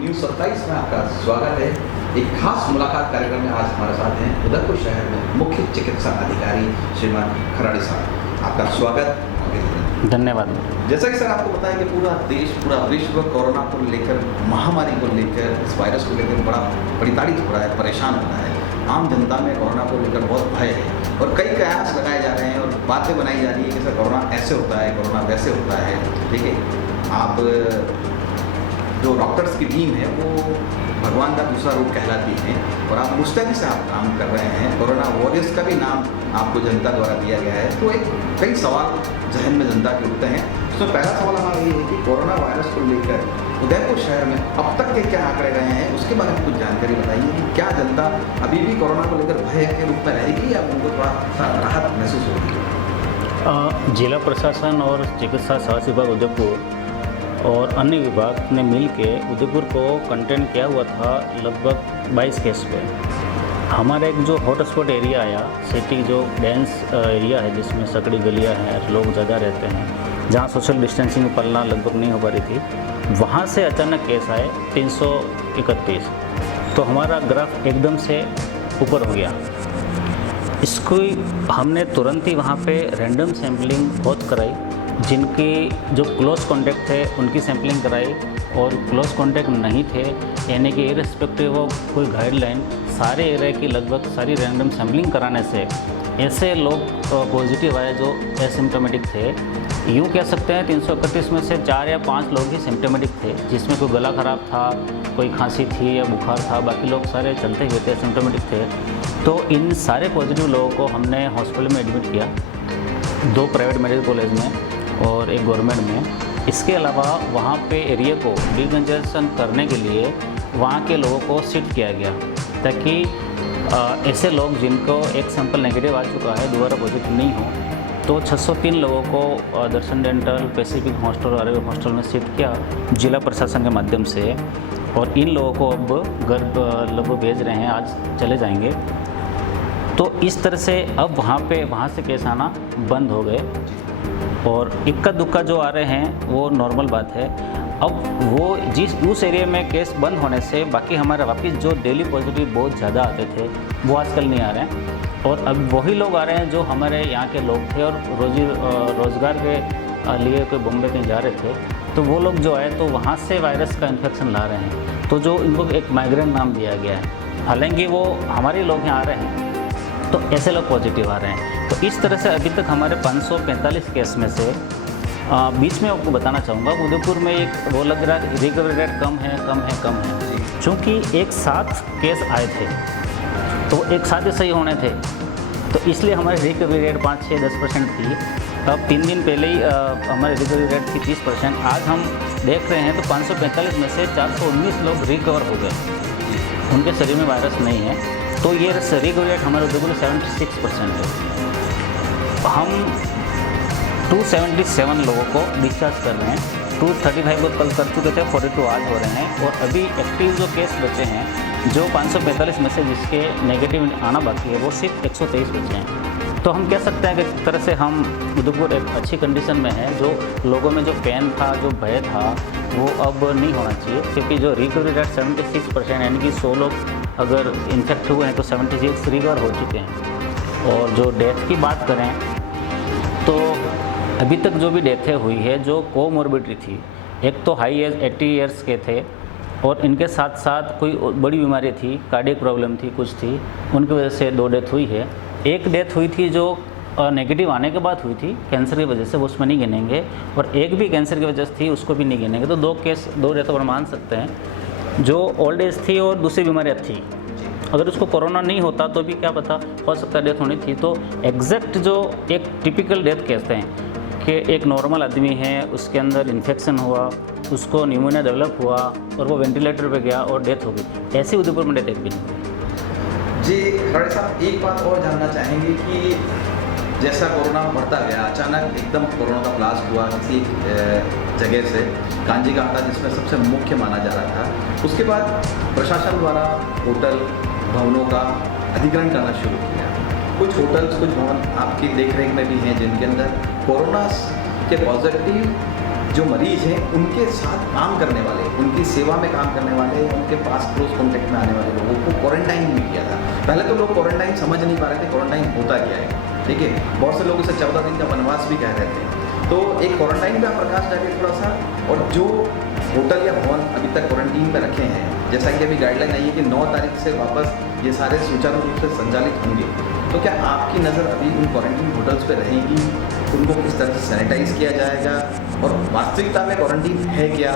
News 27 में आपका स्वागत है। एक खास मुलाकात कार्यक्रम में आज हमारे साथ हैं उदयपुर शहर में मुख्य चिकित्सा अधिकारी श्रीमान खराड़ी साहब। आपका स्वागत। धन्यवाद। जैसा कि सर आपको बताया कि पूरा देश, पूरा विश्व कोरोना को लेकर, महामारी को लेकर, इस वायरस को लेकर बड़ी ताड़ित हो रहा है, परेशान हो रहा है। आम जनता में कोरोना को लेकर बहुत भय है और कई कयास लगाए जा रहे हैं और बातें बनाई जा रही है कि सर कोरोना ऐसे होता है, कोरोना वैसे होता है। ठीक है, आप जो डॉक्टर्स की टीम है वो भगवान का दूसरा रूप कहलाती है और आप मुस्तैदी से आप काम कर रहे हैं। कोरोना वॉरियर्स का भी नाम आपको जनता द्वारा दिया गया है। तो एक कई सवाल जहन में जनता के उठते हैं। उसमें पहला सवाल हमारा ये है कि कोरोना वायरस को लेकर उदयपुर शहर में अब तक के क्या आंकड़े रहे हैं, उसके बारे में कुछ जानकारी बताइए कि क्या जनता अभी भी कोरोना को लेकर भय के रूप में रहेगी या उनको थोड़ा सा राहत महसूस होगी? जिला प्रशासन और चिकित्सा स्वास्थ्य विभाग उदयपुर और अन्य विभाग ने मिल के उदयपुर को कंटेन किया हुआ था लगभग 22 केस पे। हमारा एक जो हॉटस्पॉट एरिया आया, सिटी जो डेंस एरिया है जिसमें सकड़ी गलियां हैं, लोग ज़्यादा रहते हैं, जहाँ सोशल डिस्टेंसिंग पालना लगभग नहीं हो पा रही थी, वहाँ से अचानक केस आए 331। तो हमारा ग्राफ एकदम से ऊपर हो गया। इसको हमने तुरंत ही वहाँ पे रैंडम सैम्पलिंग बहुत कराई। जिनकी जो क्लोज कॉन्टैक्ट थे उनकी सैम्पलिंग कराई और क्लोज कॉन्टैक्ट नहीं थे, यानी कि इररिस्पेक्टिव ऑफ कोई गाइडलाइन, सारे एरिया की लगभग सारी रैंडम सैम्पलिंग कराने से ऐसे लोग पॉजिटिव आए जो एसिम्टोमेटिक थे। यूँ कह सकते हैं 331 में से 4 या 5 लोग ही सिम्टोमेटिक थे, जिसमें कोई गला ख़राब था, कोई खांसी थी या बुखार था, बाकी लोग सारे चलते हुए थे, सिम्टोमेटिक थे। तो इन सारे पॉजिटिव लोगों को हमने हॉस्पिटल में एडमिट किया, 2 प्राइवेट मेडिकल कॉलेज में और एक गवर्नमेंट में। इसके अलावा वहाँ पे एरिया को डिकंजेशन करने के लिए वहाँ के लोगों को शिफ्ट किया गया, ताकि ऐसे लोग जिनको एक सैंपल नेगेटिव आ चुका है दोबारा पॉजिटिव नहीं हो। तो 603 लोगों को दर्शन डेंटल, पैसिफिक हॉस्टल, आरोग्य हॉस्टल में शिफ्ट किया जिला प्रशासन के माध्यम से, और इन लोगों को अब घर लगभग भेज रहे हैं, आज चले जाएंगे। तो इस तरह से अब वहाँ से केस आना बंद हो गए और इक्का दुक्का जो आ रहे हैं वो नॉर्मल बात है। अब वो उस एरिया में केस बंद होने से बाकी हमारे वापस जो डेली पॉजिटिव बहुत ज़्यादा आते थे वो आजकल नहीं आ रहे हैं, और अब वही लोग आ रहे हैं जो हमारे यहाँ के लोग थे और रोज़गार के लिए कोई बॉम्बे कहीं जा रहे थे, तो वो लोग जो आए तो वहाँ से वायरस का इन्फेक्शन ला रहे हैं। तो जो इनको एक माइग्रेंट नाम दिया गया है, हालांकि वो हमारे लोग यहाँ आ रहे हैं, तो ऐसे लोग पॉजिटिव आ रहे हैं। तो इस तरह से अभी तक हमारे 545 केस में से बीच में आपको बताना चाहूँगा, उदयपुर में एक वो लग रहा है रिकवरी रेट कम है। चूँकि एक साथ केस आए थे तो एक साथ ही सही होने थे, तो इसलिए हमारी रिकवरी रेट 5, 6, 10% थी। अब 3 दिन पहले ही हमारी रिकवरी रेट थी 30%। आज हम देख रहे हैं तो 545 में से 419 लोग रिकवर हो गए, उनके शरीर में वायरस नहीं है। तो ये रिकवरी रेट हमारे उदयपुर 76% है। हम 277 लोगों को डिस्चार्ज कर रहे हैं, 235 को कल कर चुके थे, 42 आज हो रहे हैं, और अभी एक्टिव जो केस बचे हैं, जो 545 में से जिसके नेगेटिव आना बाकी है, वो सिर्फ 123 बचे हैं। तो हम कह सकते हैं कि एक तरह से हम उदयपुर एक अच्छी कंडीशन में है। जो लोगों में जो पेन था, जो भय था, वो अब नहीं होना चाहिए, क्योंकि जो रिकवरी रेट 76%, यानी कि 100 लोग अगर इन्फेक्ट हुए हैं तो 76 रिकवर हो चुके हैं। और जो डेथ की बात करें तो अभी तक जो भी डेथें हुई है, जो कोमॉर्बिडिटी थी, एक तो हाई एज 80 ईयर्स के थे और इनके साथ साथ कोई बड़ी बीमारी थी, कार्डियक प्रॉब्लम थी, कुछ थी, उनकी वजह से 2 डेथ हुई है। एक डेथ हुई थी जो नेगेटिव आने के बाद हुई थी, कैंसर की वजह से, वो उसमें नहीं गिनेंगे, और एक भी कैंसर की वजह से थी, उसको भी नहीं गिनेंगे। तो 2 डेथ और मान सकते हैं, जो ओल्ड एज थी और दूसरी बीमारियाँ थी। अगर उसको कोरोना नहीं होता तो भी क्या पता, हो सकता है डेथ होनी थी। तो एग्जैक्ट जो एक टिपिकल डेथ कहते हैं कि एक नॉर्मल आदमी है, उसके अंदर इन्फेक्शन हुआ, उसको न्यूमोनिया डेवलप हुआ और वो वेंटिलेटर पे गया और डेथ हो गई, ऐसी उदयपुर में डेथ एक भी नहीं। जी खराड़ी साहब, एक बात और जानना चाहेंगे कि जैसा कोरोना बढ़ता गया, अचानक एकदम कोरोना का ब्लास्ट हुआ किसी जगह से, कांजी का आटा जिसमें सबसे मुख्य माना जा रहा था, उसके बाद प्रशासन द्वारा होटल भवनों का अधिग्रहण करना शुरू किया। कुछ होटल्स, कुछ भवन आपकी देखरेख में भी हैं जिनके अंदर कोरोना के पॉजिटिव जो मरीज हैं उनके साथ काम करने वाले, उनकी सेवा में काम करने वाले, उनके पास क्लोज कॉन्टेक्ट में आने वाले लोगों को क्वारंटाइन भी किया था। पहले तो लोग क्वारंटाइन समझ नहीं पा रहे थे क्वारंटाइन होता क्या है, ठीक है। बहुत से लोग इसे 14 दिन का वनवास भी कह रहे थे। तो एक क्वारंटाइन का प्रकाश डाले थोड़ा सा। और जो होटल या भवन अभी तक क्वारंटीन में रखे हैं, जैसा कि अभी गाइडलाइन आई है कि 9 तारीख से वापस ये सारे सुचारू रूप से संचालित होंगे, तो क्या आपकी नज़र अभी उन क्वारंटीन होटल्स पे रहेगी? उनको किस तरह से सैनिटाइज किया जाएगा और वास्तविकता में क्वारंटीन है क्या?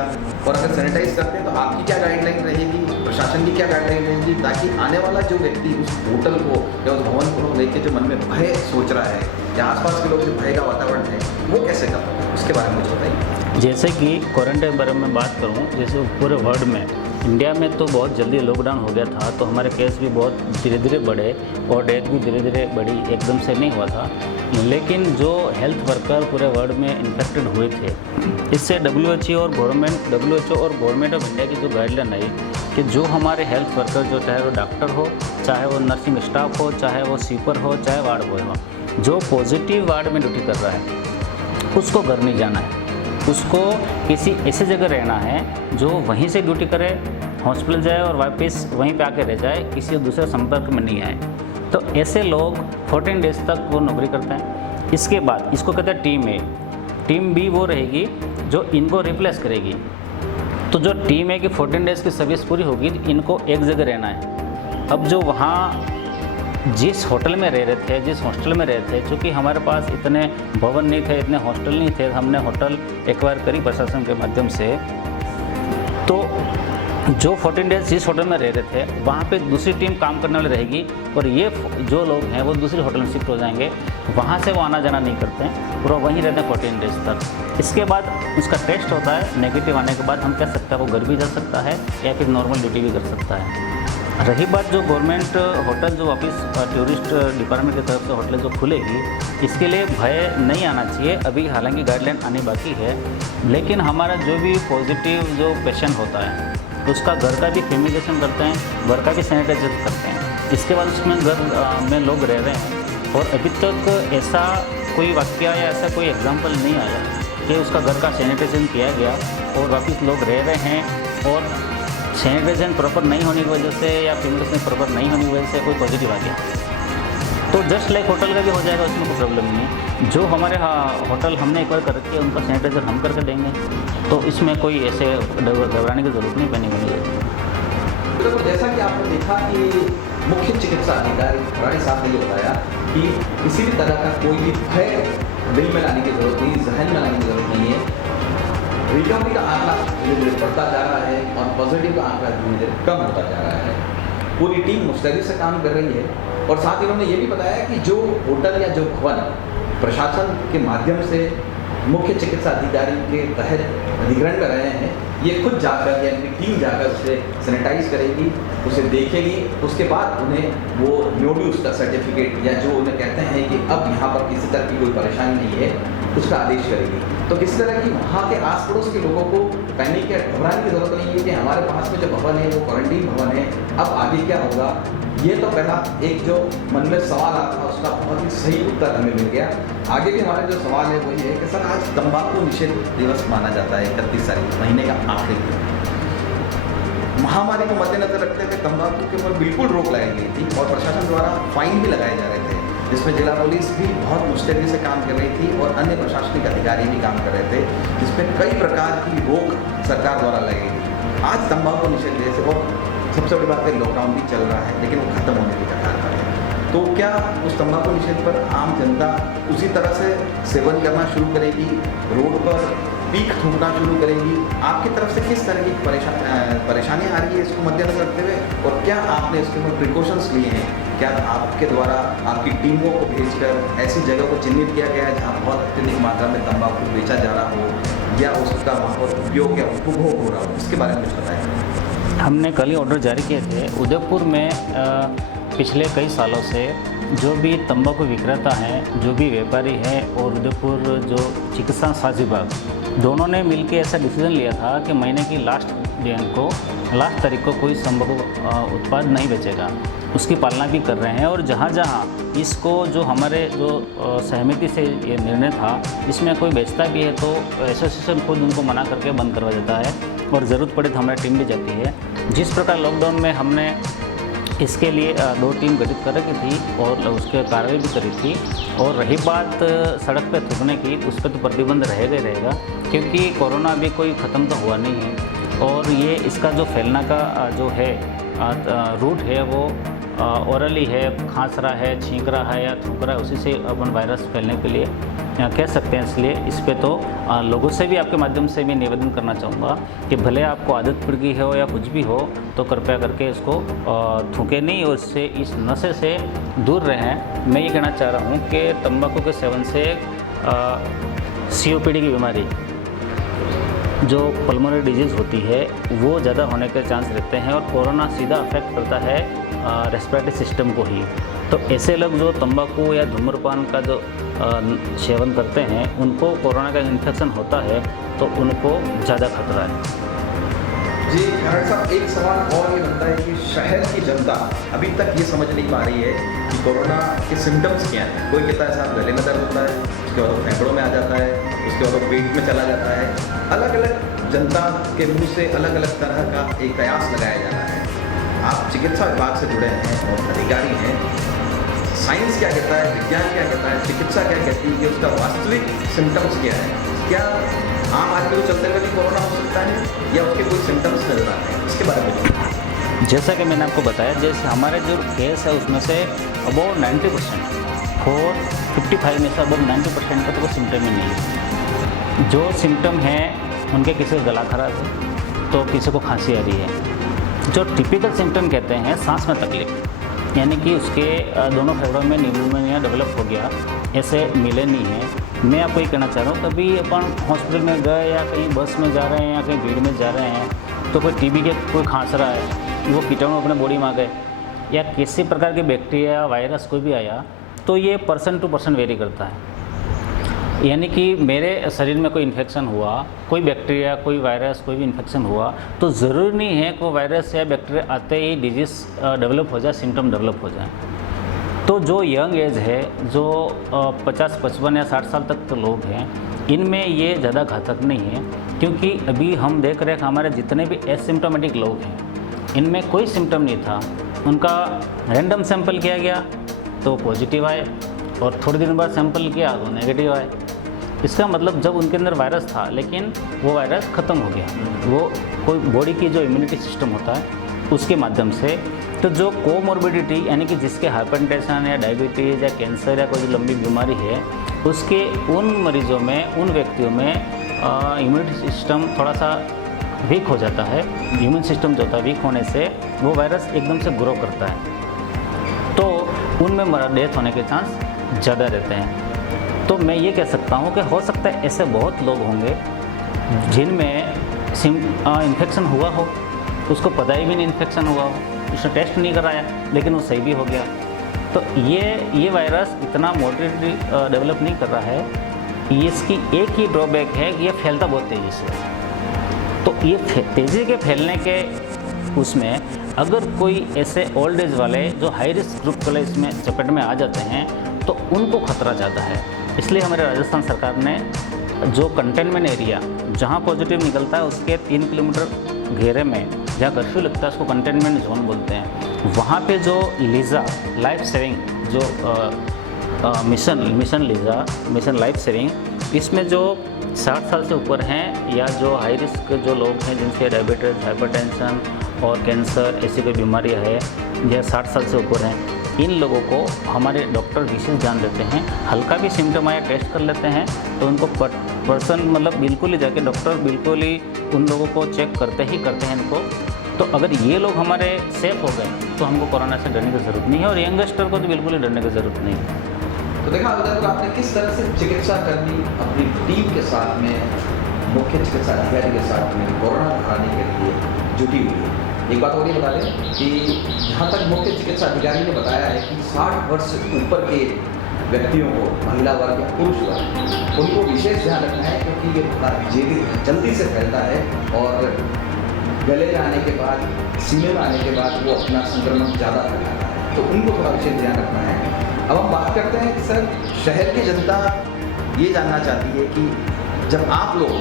और अगर सैनिटाइज करते हैं तो आपकी क्या गाइडलाइन रहेगी, प्रशासन की क्या गाइडलाइन रहेगी, ताकि आने वाला जो व्यक्ति उस होटल को या उस भवन को लेके जो मन में भय सोच रहा है या आसपास के लोग जो भय का वातावरण है वो कैसे कर पाए, उसके बारे में कुछ बताइए। जैसे कि क्वारंटाइन के बारे में बात करूं, जैसे पूरे वर्ल्ड में, इंडिया में तो बहुत जल्दी लॉकडाउन हो गया था, तो हमारे केस भी बहुत धीरे धीरे बढ़े और डेथ भी धीरे धीरे बढ़ी, एकदम से नहीं हुआ था। लेकिन जो हेल्थ वर्कर पूरे वर्ल्ड में इन्फेक्टेड हुए थे, इससे WHO और गवर्नमेंट ऑफ इंडिया की जो गाइडलाइन आई कि जो हमारे हेल्थ वर्कर, जो चाहे वो डॉक्टर हो, चाहे वो नर्सिंग स्टाफ हो, चाहे वो स्वीपर हो, चाहे वार्ड बॉय हो, जो पॉजिटिव वार्ड में ड्यूटी कर रहा है उसको घर नहीं जाना है, उसको किसी ऐसी जगह रहना है जो वहीं से ड्यूटी करे, हॉस्पिटल जाए और वापस वहीं पे आके रह जाए, किसी दूसरे संपर्क में नहीं आए। तो ऐसे लोग 14 डेज तक वो नौकरी करते हैं। इसके बाद इसको कहते हैं टीम ए। टीम बी वो रहेगी जो इनको रिप्लेस करेगी। तो जो टीम ए की 14 डेज़ की सर्विस पूरी होगी, इनको एक जगह रहना है। अब जो वहाँ जिस होटल में रह रहे थे, जिस हॉस्टल में रहे थे, चूँकि हमारे पास इतने भवन नहीं थे, इतने हॉस्टल नहीं थे, हमने होटल एक्वायर करी प्रशासन के माध्यम से। तो जो 14 डेज जिस होटल में रह रहे थे वहाँ पे दूसरी टीम काम करने वाली रहेगी और ये जो लोग हैं वो दूसरी होटल में शिफ्ट हो जाएंगे। वहाँ से वो आना जाना नहीं करते हैं और वो वहीं रहते हैं 14 डेज तक। इसके बाद उसका टेस्ट होता है, नेगेटिव आने के बाद हम कह सकते हैं वो घर भी जा सकता है या फिर नॉर्मल ड्यूटी भी कर सकता है। रही बात जो गवर्नमेंट होटल जो वापस टूरिस्ट डिपार्टमेंट की तरफ से होटल जो खुलेगी, इसके लिए भय नहीं आना चाहिए अभी, हालांकि गाइडलाइन आनी बाकी है। लेकिन हमारा जो भी पॉजिटिव जो पेशेंट होता है उसका घर का भी फ्यूमिगेशन करते हैं, घर का भी सैनिटाइजर करते हैं। इसके बाद उसमें घर में लोग रह रहे हैं और अभी तक ऐसा कोई वाक्य या ऐसा कोई एग्जाम्पल नहीं आया कि उसका घर का सैनिटाइजेशन किया गया और वापस लोग रह रहे हैं और सैनिटाइजेशन प्रॉपर नहीं होने की वजह से या फ्यूमिगेशन प्रॉपर नहीं होने की वजह से कोई पॉजिटिव आ गया। तो जस्ट लाइक होटल का भी हो जाएगा, उसमें कोई प्रॉब्लम नहीं है। जो हमारे होटल हमने एक बार कर रखी है उनका सैनिटाइजर हम करके देंगे, तो इसमें कोई ऐसे घबराने की ज़रूरत नहीं बनी। तो जैसा कि आपने देखा कि मुख्य चिकित्सा अधिकारी भराड़ी साहब ने ये बताया कि किसी भी तरह का कोई भी भय दिल में लाने की जरूरत नहीं, जहन में लाने की जरूरत नहीं है। रिकवरी का आंकड़ा धीरे धीरे बढ़ता जा रहा है और पॉजिटिव का आंकड़ा धीरे धीरे कम होता जा रहा है। पूरी टीम मुस्तैदी से काम कर रही है और साथ ही उन्होंने ये भी बताया कि जो होटल या जो भवन प्रशासन के माध्यम से मुख्य चिकित्सा अधिकारी के तहत अधिग्रहण कर रहे हैं, ये खुद जाकर या इनकी टीम जाकर उसे सैनिटाइज करेगी, उसे देखेगी, उसके बाद उन्हें वो नोड्यूस का सर्टिफिकेट या जो उन्हें कहते हैं कि अब यहाँ पर किसी तरह की कोई परेशानी नहीं है, उसका आदेश करेगी। तो किसी तरह की वहाँ के आस पड़ोस के लोगों को पैनिक या घबराने की जरूरत नहीं है कि हमारे पास में जो भवन है वो क्वारंटीन भवन है, अब आगे क्या होगा। ये तो पहला एक जो मन में सवाल आता था उसका बहुत ही सही उत्तर हमें मिल गया। आगे भी हमारा जो सवाल है वो ये है कि सर आज तंबाकू निषेध दिवस माना जाता है 31 तारीख महीने का आखिरी दिन। महामारी को मद्देनजर रखते हुए तंबाकू के ऊपर बिल्कुल रोक लगाई गई थी और प्रशासन द्वारा फाइन भी लगाए जा रहे थे, जिसमें जिला पुलिस भी बहुत मुस्तैदी से काम कर रही थी और अन्य प्रशासनिक अधिकारी भी काम कर रहे थे, जिसमें कई प्रकार की रोक सरकार द्वारा लगी थी। आज तंबाकू निषेध दिवस और सबसे बड़ी बात है लॉकडाउन भी चल रहा है लेकिन वो खत्म होने की कगार पर है। तो क्या उस तंबाकू निषेध पर आम जनता उसी तरह से सेवन करना शुरू करेगी, रोड पर पीक थूकना शुरू करेगी? आपकी तरफ से किस तरह की परेशानी आ रही है इसको मद्देनजर रखते हुए, और क्या आपने इसके ऊपर प्रिकॉशंस लिए हैं? क्या आपके द्वारा आपकी टीमों को भेजकर ऐसी जगह को चिन्हित किया गया है जहाँ बहुत अत्यधिक मात्रा में तंबाकू बेचा जा रहा हो या उसका वहाँ पर उपयोग या उपभोग हो रहा हो, इसके बारे में कुछ बताएं। हमने कल ही ऑर्डर जारी किए थे। उदयपुर में पिछले कई सालों से जो भी तंबाकू विक्रेता हैं, जो भी व्यापारी हैं और उदयपुर जो चिकित्सा स्वास्थ्य विभाग, दोनों ने मिलकर ऐसा डिसीजन लिया था कि महीने की लास्ट बयान को लास्ट तारीख को कोई तंबाकू उत्पाद नहीं बेचेगा, उसकी पालना भी कर रहे हैं। और जहाँ जहाँ इसको जो हमारे जो सहमति से ये निर्णय था, इसमें कोई बेचता भी है तो एसोसिएशन खुद उनको मना करके बंद करवा देता है और ज़रूरत पड़े तो हमारी टीम भी जाती है। जिस प्रकार लॉकडाउन में हमने इसके लिए 2 टीम गठित कर रखी थी और उसके कार्रवाई भी करी थी। और रही बात सड़क पे थूकने की, उस पर तो प्रतिबंध रहेगा ही रहेगा, क्योंकि कोरोना अभी कोई ख़त्म तो हुआ नहीं है। और ये इसका जो फैलना का जो है रूट है वो ओरली है, खांस रहा है, छींक रहा है या थूक रहा है, उसी से अपन वायरस फैलने के लिए कह सकते हैं। इसलिए इस पे तो लोगों से भी आपके माध्यम से मैं निवेदन करना चाहूँगा कि भले आपको आदत पड़ गई हो या कुछ भी हो तो कृपया करके इसको थूके नहीं और इससे इस नशे से दूर रहें। मैं ये कहना चाह रहा हूँ कि तंबाकू के सेवन से COPD की बीमारी जो पल्मोनरी डिजीज़ होती है वो ज़्यादा होने के चांस रहते हैं और कोरोना सीधा अफेक्ट करता है रेस्पिरेटरी सिस्टम को ही। तो ऐसे लोग जो तंबाकू या धूम्रपान का जो सेवन करते हैं उनको कोरोना का इन्फेक्शन होता है तो उनको ज़्यादा खतरा है। जी खरड़ साहब, एक सवाल और ये बनता है कि शहर की जनता अभी तक ये समझ नहीं पा रही है कि कोरोना के सिम्टम्स क्या हैं। कोई कहता है साहब गले में दर्द होता है, उसके बाद वो फेफड़ों में आ जाता है, उसके बाद वो पेट में चला जाता है। अलग अलग जनता के मुंह से अलग अलग तरह का एक कयास लगाया जा रहा है। आप चिकित्सा विभाग से जुड़े हैं और अधिकारी हैं, साइंस क्या कहता है, विज्ञान क्या कहता है, चिकित्सा क्या कहती है कि उसका वास्तविक सिम्टम्स क्या है? क्या आम आदमी को चलते हुए भी कोरोना हो सकता है या उसके कोई सिम्टम्स नजर आते हैं? इसके बारे में जैसा कि मैंने आपको बताया, जैसे हमारे जो केस है उसमें से अबाउट 90% 455 में से अबाउट 90% का तो कोई सिम्टम ही नहीं है। जो सिम्टम हैं उनके किसी को गला खराब है तो किसी को खांसी आ रही है। जो टिपिकल सिम्टम कहते हैं सांस में तकलीफ, यानी कि उसके दोनों फेफड़ों में निमोनिया डेवलप हो गया, ऐसे मिले नहीं हैं। मैं आपको ये कहना चाह रहा हूँ, कभी अपन हॉस्पिटल में गए या कहीं बस में जा रहे हैं या कहीं भीड़ में जा रहे हैं तो कोई TB के कोई खांस रहा है, वो कीटाणु अपने बॉडी में आ गए या किसी प्रकार के बैक्टीरिया वायरस कोई भी आया तो ये पर्सन टू पर्सन वेरी करता है। यानी कि मेरे शरीर में कोई इन्फेक्शन हुआ, कोई बैक्टीरिया कोई वायरस कोई भी इन्फेक्शन हुआ तो ज़रूरी नहीं है कि वो वायरस या बैक्टीरिया आते ही डिजीज़ डेवलप हो जाए, सिम्टम डेवलप हो जाए। तो जो यंग एज है, जो 50, 55 या 60 साल तक तो लोग हैं, इनमें ये ज़्यादा घातक नहीं है, क्योंकि अभी हम देख रहे हैं कि हमारे जितने भी एसिम्टोमेटिक लोग हैं इनमें कोई सिम्टम नहीं था, उनका रैंडम सैंपल किया गया तो पॉजिटिव आए और थोड़े दिन बाद सैंपल किया तो नेगेटिव आए। इसका मतलब जब उनके अंदर वायरस था लेकिन वो वायरस ख़त्म हो गया, वो कोई बॉडी की जो इम्यूनिटी सिस्टम होता है उसके माध्यम से। तो जो कोमॉर्बिडिटी यानी कि जिसके हाइपरटेंशन या डायबिटीज़ या कैंसर या कोई लंबी बीमारी है, उसके उन मरीज़ों में, उन व्यक्तियों में इम्यूनिटी सिस्टम थोड़ा सा वीक हो जाता है। इम्यून सिस्टम जो होता है वीक होने से वो वायरस एकदम से ग्रो करता है, तो उनमें डेथ होने के चांस ज़्यादा रहते हैं। तो मैं ये कह सकता हूँ कि हो सकता है ऐसे बहुत लोग होंगे जिनमें इन्फेक्शन हुआ हो, उसको पता ही भी नहीं इन्फेक्शन हुआ हो, उसने टेस्ट नहीं कराया लेकिन वो सही भी हो गया। तो ये वायरस इतना मोटिलिटी डेवलप नहीं कर रहा है। इसकी एक ही ड्रॉबैक है कि ये फैलता बहुत तेज़ी से। तो ये तेज़ी के फैलने के उसमें अगर कोई ऐसे ओल्ड एज वाले जो हाई रिस्क ग्रुप वाले इसमें चपेट में आ जाते हैं तो उनको खतरा ज़्यादा है। इसलिए हमारे राजस्थान सरकार ने जो कंटेनमेंट एरिया जहाँ पॉजिटिव निकलता है उसके 3 किलोमीटर घेरे में जहाँ कर्फ्यू लगता है उसको कंटेनमेंट जोन बोलते हैं। वहाँ पे जो लीज़ा लाइफ सेविंग जो मिशन लाइफ सेविंग, इसमें जो 60 साल से ऊपर हैं या जो हाई रिस्क जो लोग हैं जिनके डायबिटीज़, हाइपरटेंशन और कैंसर ऐसी कोई बीमारियाँ है या 60 साल से ऊपर हैं, इन लोगों को हमारे डॉक्टर विशेष ध्यान देते हैं। हल्का भी सिम्टम आया टेस्ट कर लेते हैं तो उनको पर्सन मतलब बिल्कुल ही जाके डॉक्टर बिल्कुल ही उन लोगों को चेक करते हैं इनको। तो अगर ये लोग हमारे सेफ हो गए तो हमको कोरोना से डरने की ज़रूरत नहीं है और यंगस्टर को तो बिल्कुल ही डरने की ज़रूरत नहीं है। तो देखा उदयपुर, आपने किस तरह से चिकित्सा कर्मी अपनी टीम के साथ में, मुख्य चिकित्सा अधिकारी के साथ में कोरोना हराने के लिए जुटी हुई है। एक बात और ये बता दें कि जहाँ तक मुख्य चिकित्सा अधिकारी ने बताया है कि 60 वर्ष से ऊपर के व्यक्तियों को, महिला वर्ग या पुरुष वर्ग, उनको विशेष ध्यान रखना है क्योंकि ये जल्दी से फैलता है और गले में आने के बाद, सीने में आने के बाद वो अपना संक्रमण ज़्यादा फैलाता है, तो उनको थोड़ा विशेष ध्यान रखना है। अब हम बात करते हैं कि सर, शहर की जनता ये जानना चाहती है कि जब आप लोग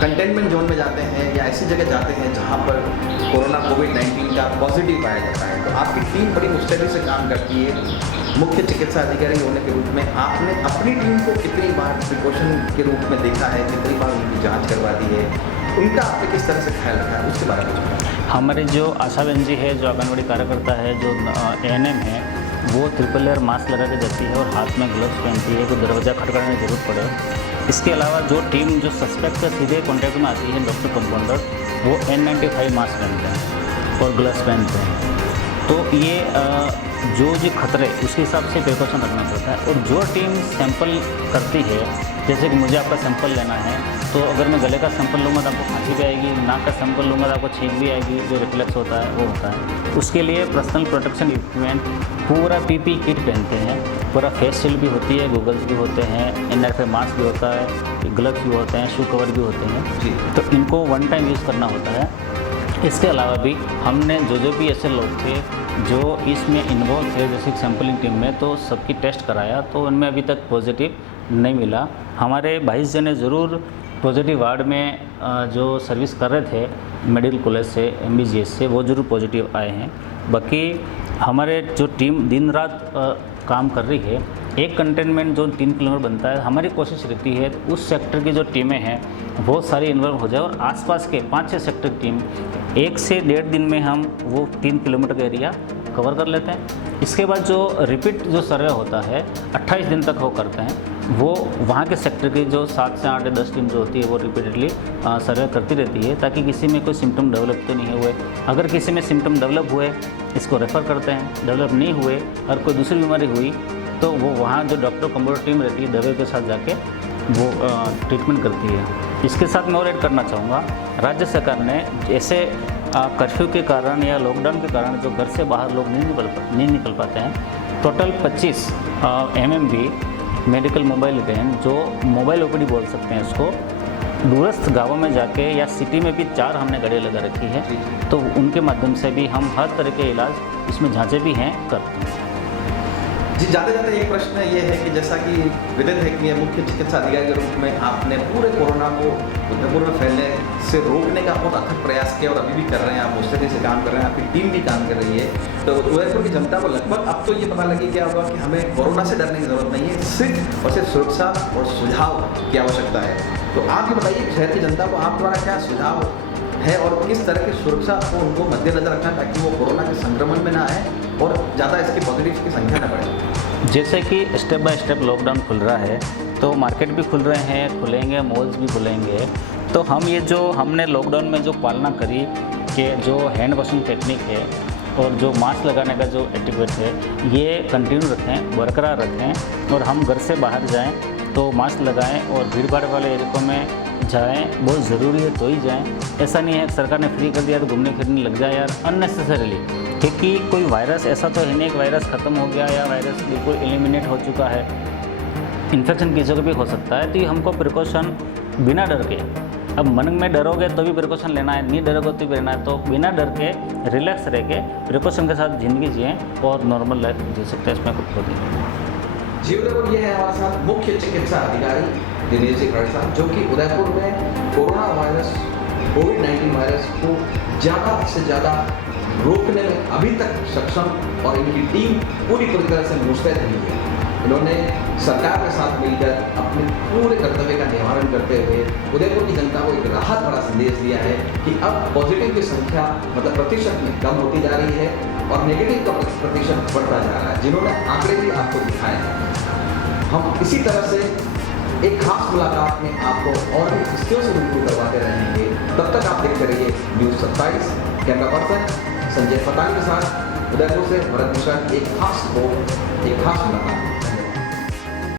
कंटेनमेंट जोन में जाते हैं या ऐसी जगह जाते हैं जहाँ पर कोरोना कोविड-19 का पॉजिटिव पाया जाता है, तो आपकी टीम बड़ी मुस्तैदी से काम करती है। मुख्य चिकित्सा अधिकारी होने के रूप में आपने अपनी टीम को कितनी बार प्रिकॉशन के रूप में देखा है, कितनी बार उनकी जाँच करवा दी है, उनका आपने किस तरह से ख्याल रखा है, उसके बारे में बताएं। हमारे जो आशा बहन जी है, जो आंगनबाड़ी कार्यकर्ता है, जो ANM है, वो ट्रिपल लेयर मास्क लगा के जाती है और हाथ में ग्लव्स पहनती है, कोई दरवाज़ा खटखटाने की जरूरत पड़े। इसके अलावा जो टीम जो सस्पेक्ट से सीधे कॉन्टैक्ट में आती है, डॉक्टर कंपाउंडर, वो N95 मास्क पहनते हैं और ग्लव्स पहनते हैं। तो ये जो खतरे उसके हिसाब से प्रिकॉशन रखना पड़ता है। और जो टीम सैंपल करती है, जैसे कि मुझे आपका सैंपल लेना है, तो अगर मैं गले का सैंपल लूँगा तो आपको खांसी भी आएगी, नाक का सैंपल लूँगा तो आपको छींक भी आएगी, जो रिफ्लेक्स होता है वो होता है। उसके लिए पर्सनल प्रोटेक्शन इक्विपमेंट, पूरा PP किट पहनते हैं, पूरा फेस शील्ड भी होती है, गूगल्स भी होते हैं, N95 मास्क भी होता है, ग्लव्स भी होते हैं, शू कवर भी होते हैं जी। तो इनको वन टाइम यूज़ करना होता है। इसके अलावा भी हमने जो भी ऐसे लोग थे जो इसमें इन्वॉल्व थे, जैसे सैम्पलिंग टीम में, तो सबकी टेस्ट कराया, तो उनमें अभी तक पॉजिटिव नहीं मिला। हमारे 22 जने ज़रूर पॉजिटिव वार्ड में जो सर्विस कर रहे थे मेडिकल कॉलेज से, MBGS से, वो ज़रूर पॉजिटिव आए हैं। बाकी हमारे जो टीम दिन रात काम कर रही है, एक कंटेनमेंट जोन 3 किलोमीटर बनता है, हमारी कोशिश रहती है उस सेक्टर की जो टीमें हैं बहुत सारी इन्वॉल्व हो जाए और आसपास के 5-6 सेक्टर टीम 1 से 1.5 दिन में हम वो 3 किलोमीटर का एरिया कवर कर लेते हैं। इसके बाद जो रिपीट जो सर्वे होता है 28 दिन तक वो करते हैं, वो वहाँ के सेक्टर की जो 7 से 8 या 10 टीम जो होती है वो रिपीटेडली सर्वे करती रहती है, ताकि किसी में कोई सिम्टम डेवलप तो नहीं हुए। अगर किसी में सिम्टम डेवलप हुए इसको रेफ़र करते हैं, डेवलप नहीं हुए और कोई दूसरी बीमारी हुई तो वो वहाँ जो डॉक्टर कंपाउंडर टीम रहती है दवाई के साथ जाके वो ट्रीटमेंट करती है। इसके साथ मैं और ऐड करना चाहूँगा, राज्य सरकार ने ऐसे कर्फ्यू के कारण या लॉकडाउन के कारण जो घर से बाहर लोग नहीं निकल पाते हैं, total 25 MMB medical mobile van, जो मोबाइल OPD बोल सकते हैं इसको, दूरस्थ गाँवों में जाके या सिटी में भी 4 हमने गाड़ियाँ लगा रखी है, तो उनके माध्यम से भी हम हर तरह के इलाज इसमें जाँचें भी हैं करते हैं। जी, जाते जाते एक प्रश्न ये है कि जैसा कि विदित है कि मुख्य चिकित्सा अधिकारी के रूप में आपने पूरे कोरोना को उदयपुर में फैलने से रोकने का बहुत अथक प्रयास किया और अभी भी कर रहे हैं, आप मुस्तैदी से काम कर रहे हैं, आपकी टीम भी काम कर रही है। तो उदयपुर की जनता को लगभग अब तो ये पता लगे क्या होगा कि हमें कोरोना से डरने की ज़रूरत नहीं है, सिर्फ और सिर्फ सुरक्षा और सुझाव की आवश्यकता है। तो आप ये बताइए शहर की जनता को आप द्वारा क्या सुझाव है और किस तरह की सुरक्षा को उनको मद्देनजर रखना ताकि वो कोरोना के संक्रमण में ना आए और ज़्यादा इसके पॉजिटिव की संख्या न बढ़े? जैसे कि स्टेप बाय स्टेप लॉकडाउन खुल रहा है, तो मार्केट भी खुल रहे हैं, खुलेंगे, मॉल्स भी खुलेंगे, तो हम ये जो हमने लॉकडाउन में जो पालना करी कि जो हैंड वॉशिंग टेक्निक है और जो मास्क लगाने का जो एटिक्यूट है, ये कंटिन्यू रखें, बरकरार रखें, और हम घर से बाहर जाएं तो मास्क लगाएं और भीड़ भाड़ वाले इलाकों में जाएं, बहुत ज़रूरी है तो ही जाएं। ऐसा नहीं है सरकार ने फ्री कर दिया तो घूमने फिरने लग जाए यार अननेसेसरीली, क्योंकि कोई वायरस ऐसा तो है नहीं, एक वायरस ख़त्म हो गया या वायरस बिल्कुल एलिमिनेट हो चुका है, इन्फेक्शन किसी को भी हो सकता है। तो ये हमको प्रिकॉशन बिना डर के, अब मन में डरोगे तो भी प्रिकॉशन लेना है, नहीं डरोगे तो भी लेना है, तो बिना डर के रिलैक्स रह के प्रिकॉशन के साथ ज़िंदगी जिएँ और नॉर्मल लाइफ जी सकते हैं, इसमें कुछ होती है। जी, उदयपुर ये है हमारे साथ मुख्य चिकित्सा अधिकारी दिनेश जी खड़े साहब, जो कि उदयपुर में कोरोना वायरस कोविड-19 वायरस को ज़्यादा से ज़्यादा रोकने में अभी तक सक्षम और इनकी टीम पूरी तरह से मुस्तैद हुई है। इन्होंने सरकार के साथ मिलकर अपने पूरे कर्तव्य का निवारण करते हुए उदयपुर की जनता को एक राहत भरा संदेश दिया है कि अब पॉजिटिव की संख्या मतलब प्रतिशत में कम होती जा रही है और नेगेटिव का प्रतिशत बढ़ता जा रहा है, जिन्होंने आंकड़े भी आपको दिखाए हैं। हम इसी तरह से एक खास मुलाकात में आपको और भी स्थितियों से रूबरू करवाते रहेंगे। तब तक आप देखते रहिए न्यूज़ 27। कैमरा पर्सन संजय पतानी के साथ उदयपुर से भरत मिश्रा की एक खास मुलाकात।